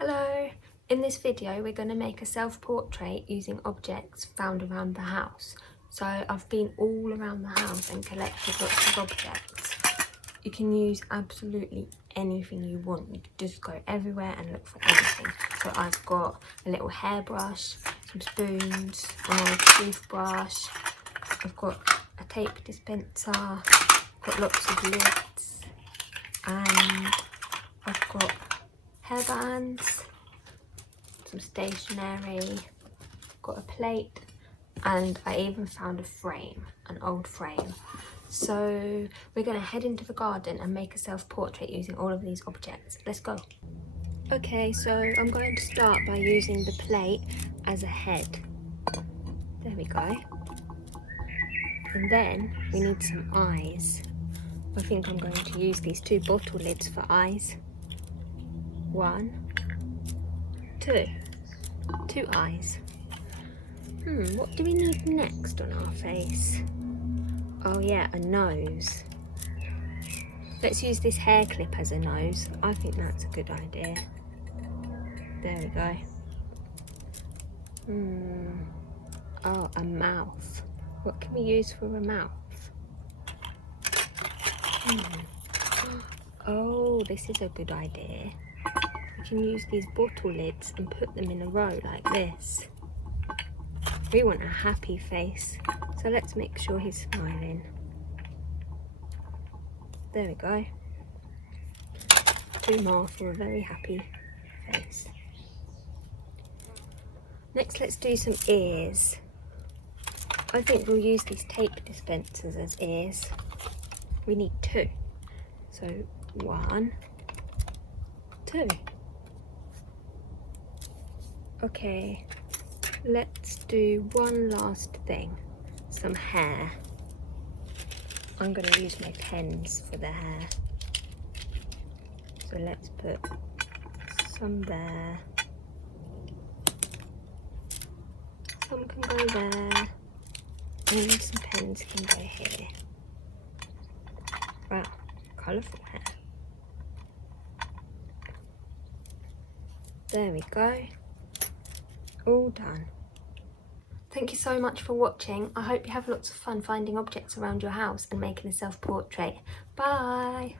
Hello! In this video we're going to make a self-portrait using objects found around the house. So I've been all around the house and collected lots of objects. You can use absolutely anything you want. You can just go everywhere and look for anything. So I've got a little hairbrush, some spoons, an old toothbrush, I've got a tape dispenser, got lots of lids, and I've got hairbands, some stationery, got a plate, and I even found a frame, an old frame. So we're going to head into the garden and make a self-portrait using all of these objects. Let's go. Okay, so I'm going to start by using the plate as a head. There we go. And then we need some eyes. I think I'm going to use these two bottle lids for eyes. 1, 2. 2 eyes. What do we need next on our face? Oh yeah, a nose. Let's use this hair clip as a nose. I think that's a good idea. There we go. Oh, a mouth. What can we use for a mouth? Oh, this is a good idea. We can use these bottle lids and put them in a row like this. We want a happy face, so let's make sure he's smiling. There we go. 2 more for a very happy face. Next, let's do some ears. I think we'll use these tape dispensers as ears. We need 2. So 1, 2. Okay, let's do one last thing. Some hair. I'm going to use my pens for the hair. So let's put some there. Some can go there. And some pens can go here. Wow, colourful hair. There we go. All done. Thank you so much for watching. I hope you have lots of fun finding objects around your house and making a self-portrait. Bye!